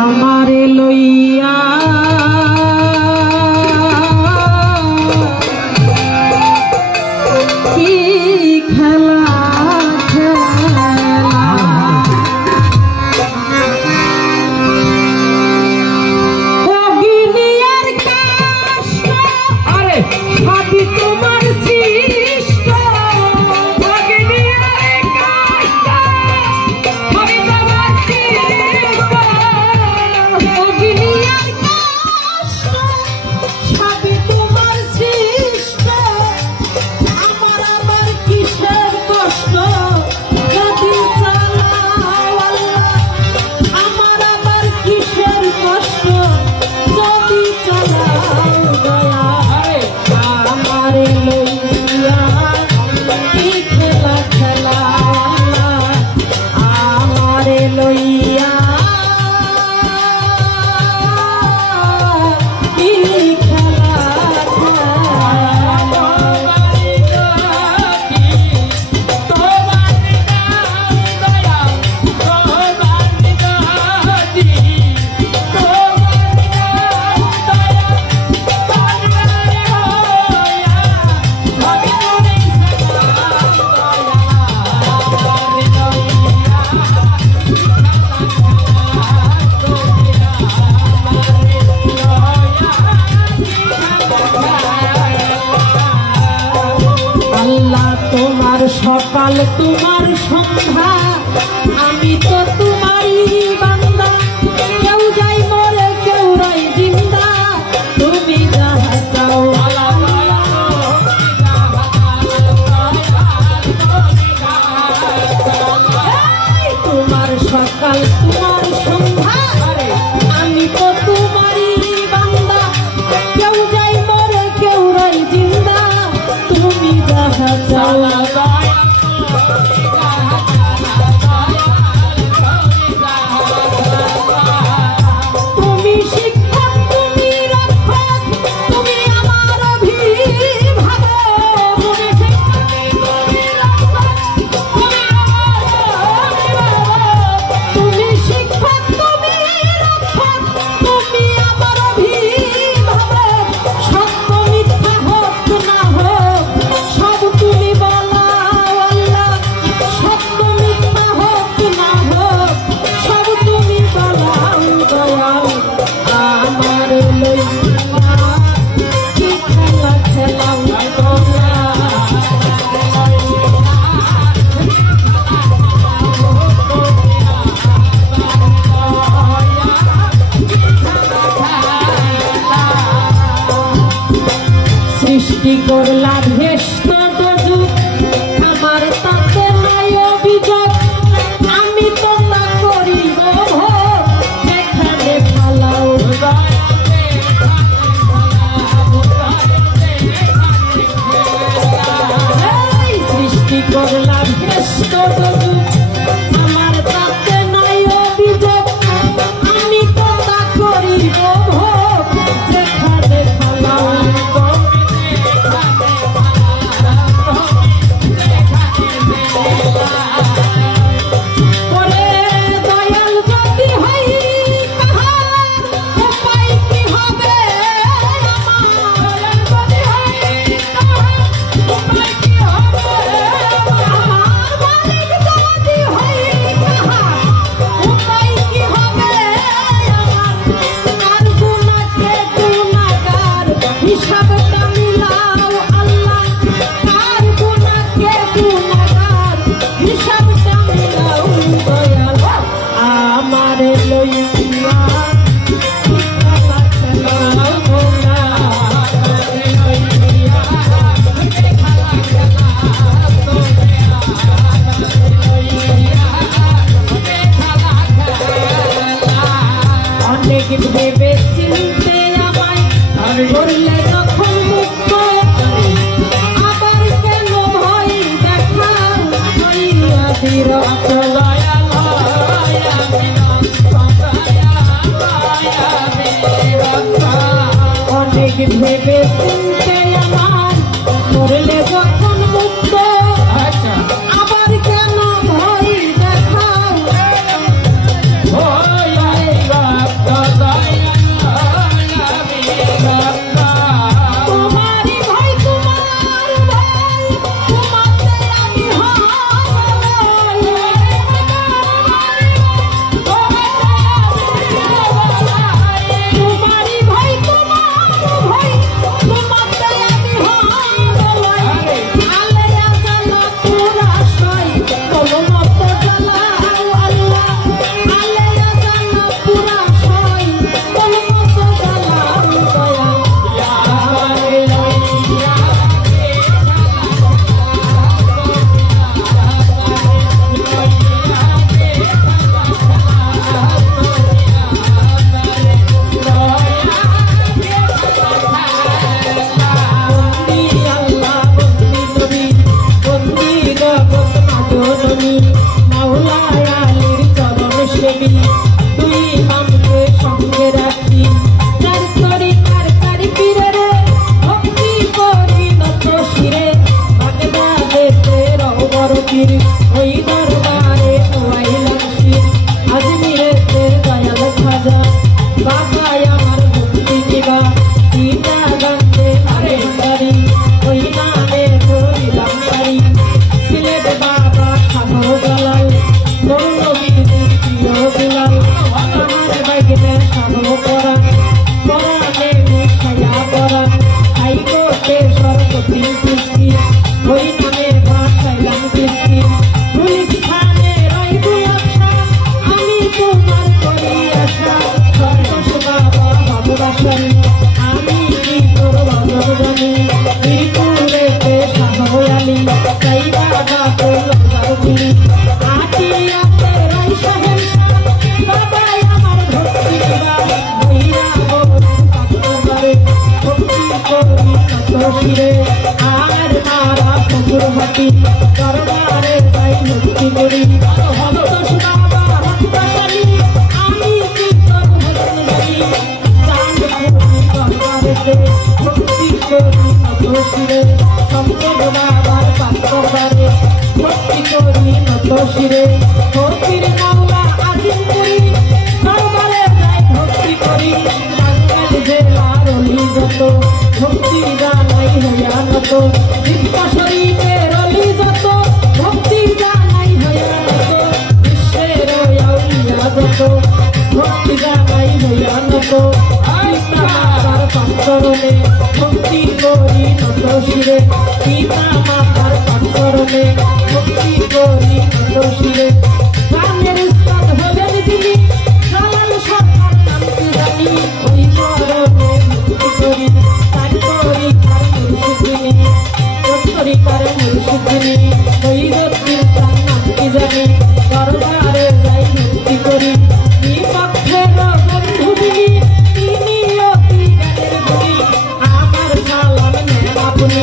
আমারে লইয়া কি খেলা সকাল তোমার সন্ধ্যা আমি তো তোমারই বান্দা কেউ যাই মরে কেউ রাই জিন্দা তুমি যাহা চাও তোমার সকাল তোমার সন্ধ্যা আমি তো তোমারই বান্দা কেউ যাই মরে কেউ রাই জিন্দা তুমি যাহা চাও সৃষ্টি করলা ভেষ্ট যুগ আমার তাতে নাই অভিযোগ আমি তো তা করিব ভোগ যেখানে ফালাও সৃষ্টি করলা ভেষ্ট যুগ আমার তাতে নাই অভিযোগ আমি তো তা করিব ভোগ যেখানে ফালাও ভেবে চিনতে আমায় করলে যখন মুক্ত আবার কেন ভয় দেখা বিরক্ত অনেক ভেবে চিনতে আমায় করলে যখন মুক্ত আবার কেন ভয় দেখা যত ভক্তি জানাই হইয়া নত পিতা মাতার পাঁচরণে ভক্তি করি নত শিরে পিতা মাতার পাঁচরণে ভক্তি করি নত শিরে গানের উস্তাদ হলেন যিনি জালাল সরকার নামটি জানি ওই চরণে ভক্তি করি তার তরিকার মুর্শিদিনী তরিকার মুর্শিদিনী ওই রত্তির তার নামটি জানি দরবারে যাই ভক্তি করি বিপক্ষের বন্ধু যিনি তিনি অতি জ্ঞানের গুণী আমার সালাম নেন আপনি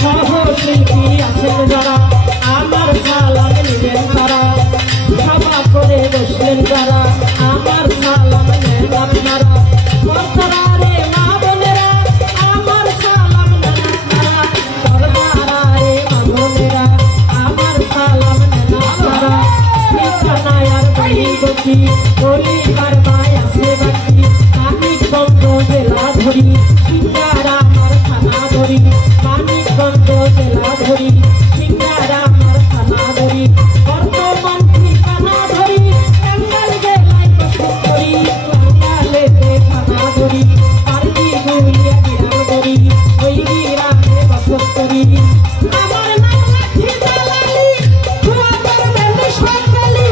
সহশিল্পী আছেন যারা আমার সালাম নেবেন তারা সভা করে বসলেন যারা আমার সালাম নেন আপনারা কর্তারা রে মা বোনেরা আমার সালাম নেন আপনারা দরবারা রে মা বোনেরা আমার সালাম নেন আপনারা ঠিকানায় আর বাড়ি পরিবার মায় আছে বাকি মানিকগঞ্জ জেলা ধরি সিঙ্গারা আমার থানা ধরি মানিকগঞ্জ জেলা ধরি সিঙ্গারা আমার থানা ধরি বর্তমান ঠিকানা ধরি টাঙ্গাইল জেলায় বসত করি টাঙ্গাইলেতে থানা ধরি পার্টি গুলিয়া গ্রাম ধরি ওই গ্রামে বসত করি আমার নাম লাঠি জালালি ধোয়া করবেন সকালি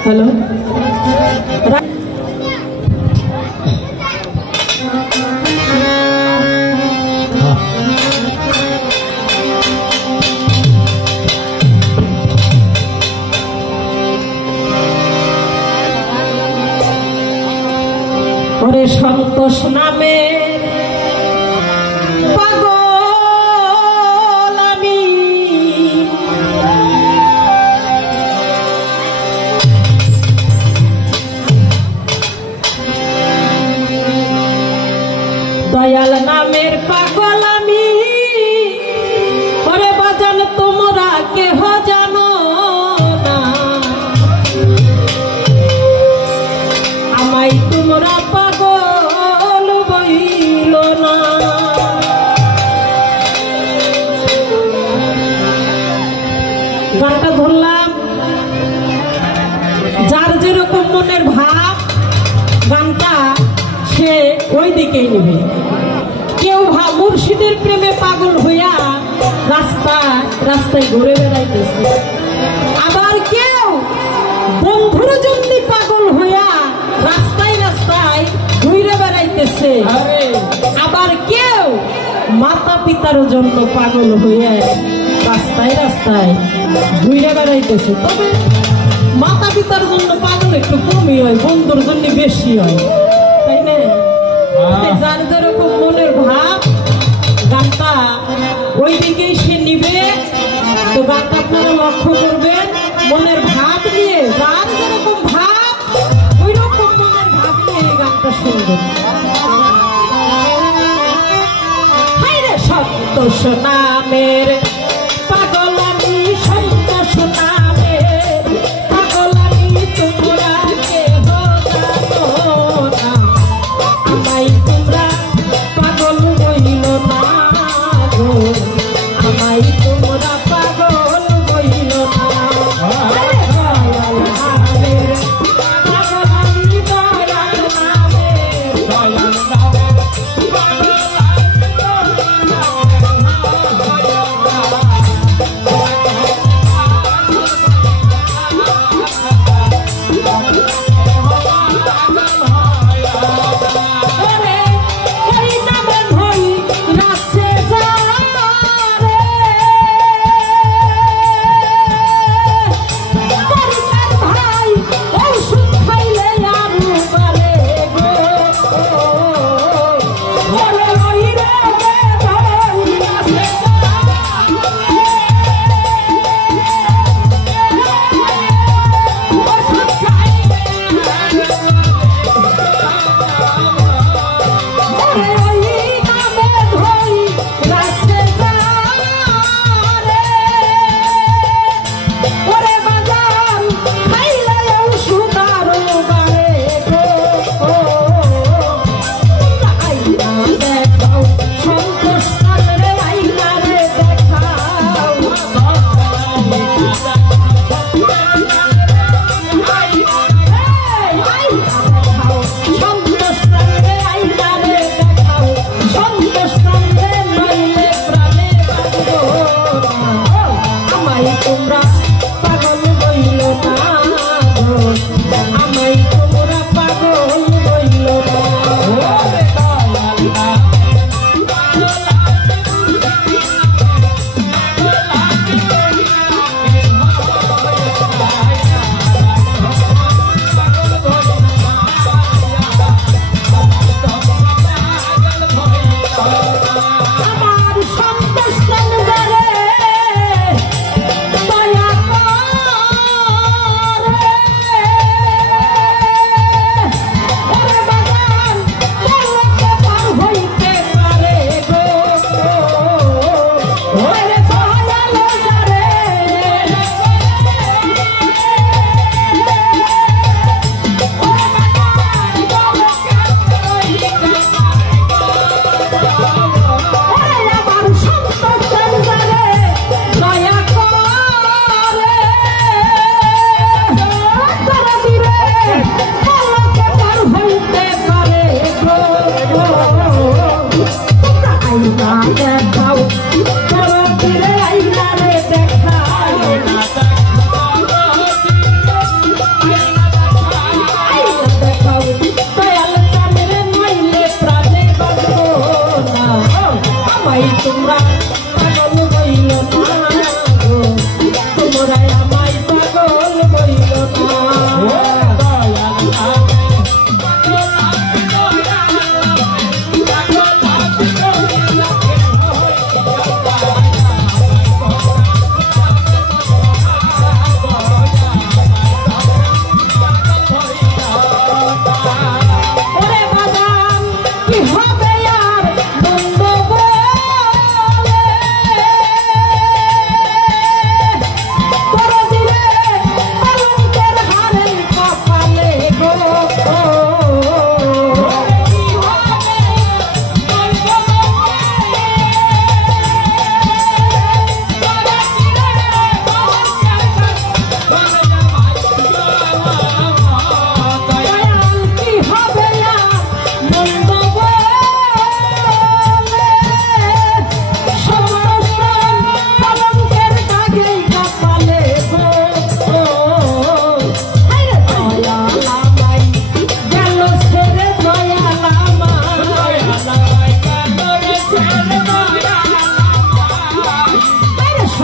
হ্যালো ওরে সন্তোষ নামে পাগল আমি দয়াল নামের পাগল আমি ওরে বাজান তোমরা কেহ জানো না আমায় তোমরা পাগল বইল না গানটা ধরলাম যার যেরকম মনের ভাব গানটা সে ওই দিকেই নেবে কেউ মুর্শিদের প্রেমে পাগল হইয়া রাস্তায় ঘুরে বেড়াইতেছে আবার কেউ বন্ধুর জন্য পাগল হইয়া রাস্তায় ঘুরে বেড়াইতেছে আবার কেউ মাতা পিতার জন্য পাগল হইয়া রাস্তায় ঘুরে বেড়াইতেছে তবে মাতা পিতার জন্য পাগল একটু কমই হয় বন্ধুর জন্য বেশি হয় তাই না যার যেরকম মনের ভাব গানটা ওই দিকেই সে নিবে তো গানটা আপনারা লক্ষ্য করবেন মনের ভাব নিয়ে যার যেরকম ভাব ওই রকম মনের ভাব নিয়ে এই গানটা শুনবেন সন্তোষ নামের পাগল আমি সন্তোষ নামের পাগল আমি তোমরা কেহ জানো না আমায় তোমরা পাগল বইল না গো আমায় তোমরা পাগল বইল না পাগল আমি দয়াল নামের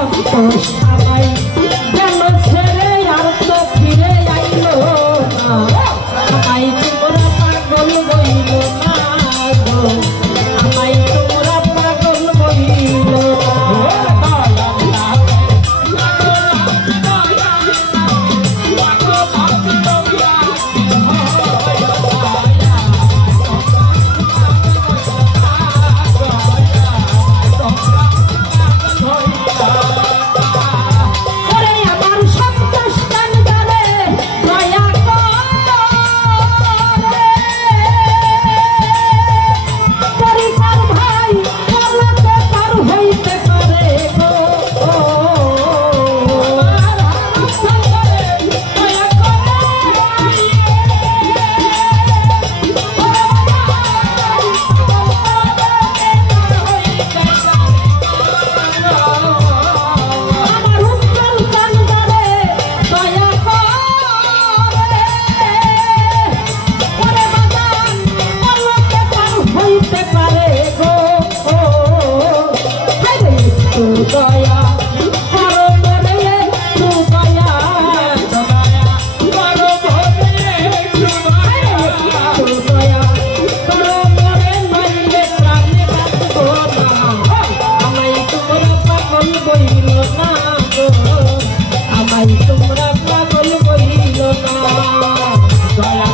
সন্তোষ আমায় গেল ছেড়ে আর তো ফিরে আইলো না আমায় তোমরা পাগল বইল না গো আমায় তোমরা পাগল বইল দয়া করো মরে তু দয়া করো মরে তু দয়া করো মরে নইলে প্রাণে বাঁচবো না আমায় তোমরা পাগল বইল না গো আমায় তোমরা পাগল বইল না দয়া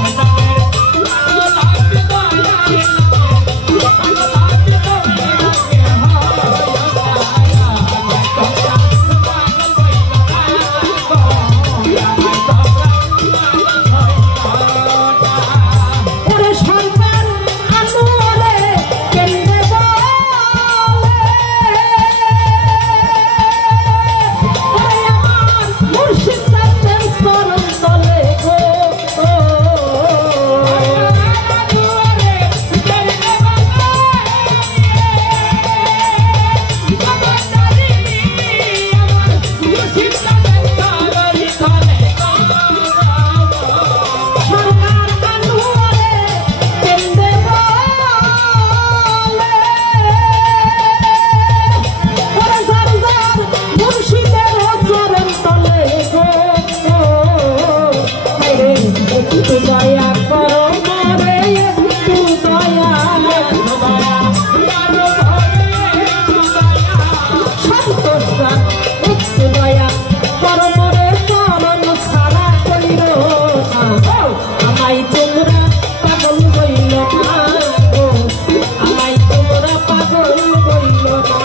দয়া করো মরে তু দয়া সন্তোষ তু দয়া করো মরে চরণ ছাড়া কইল আমায় তোমরা পাগল বইল না গো আমায় তোমরা পাগল বইল না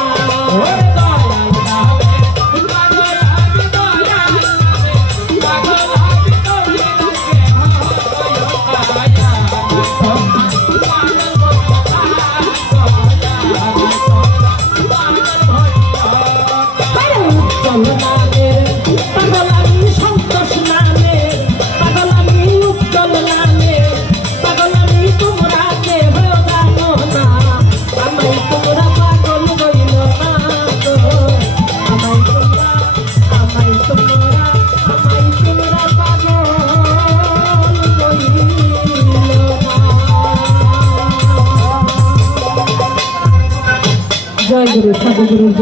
পাগল আমি সন্তোষ নামে পাগল আমি উজ্জ্বল নামে পাগল আমি তোমরা কেহ জানো না আমায় তোমরা পাগল বইল না গো আমায় তোমরা পাগল বইল না। জয় গুরু সাধু গুরু।